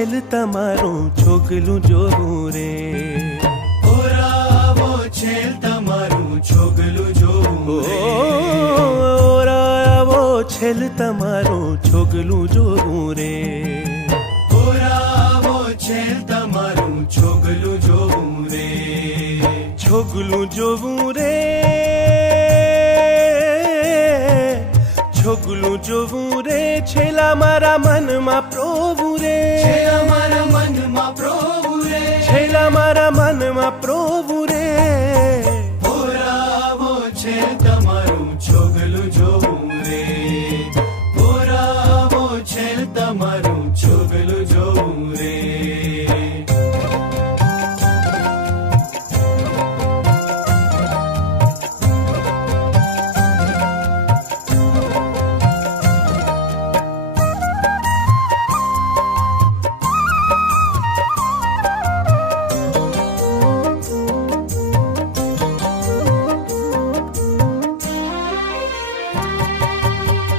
છેલ તમારું છોગલું જોવું રે ઓરાવો છેલ તમારું છોગલું જોવું રે ઓરાવો છેલ તમારું છોગલું જોવું રે ઓરાવો છેલ તમારું છોગલું જોવું રે છોગલું જોવું રે છોગલું જોવું રે છેલા મારા મનમાં પ્રોવું રે છેલ્લા મારા મનમાં પ્રભુ રે છેલા મારા મનમાં પ્રોવું રે ઓરાવો છેલ તમારું છોગલું જોવું રે ઓરાવો છેલ તમારું છોગલું જોવું રે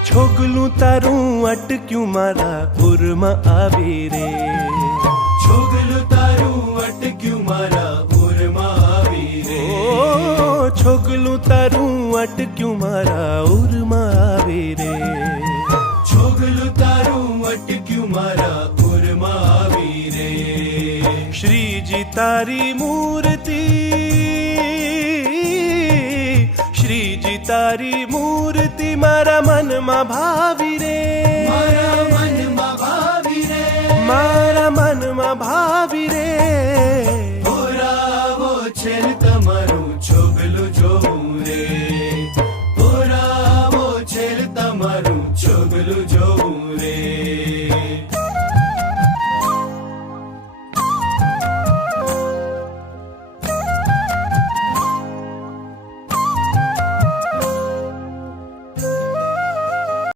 છોગલું તારું અટક્યું મારા ઉરમાં આવી રે છોગલું તારું અટક્યું મારા ઉરમાં આવી રે ઓ છોગલું તારું અટક્યું મારા ઉરમાં આવી રે છોગલું તારું અટક્યું મારા ઉરમાં આવી રે શ્રીજી તારી મૂર્તિ શ્રીજી તારી મૂર્તિ મારા મનમાં ભાવી રે મારા મનમાં ભાવી રે મારા મનમાં ભાવી રે ઓરાવો છેલ તમારું છોગલું જોવું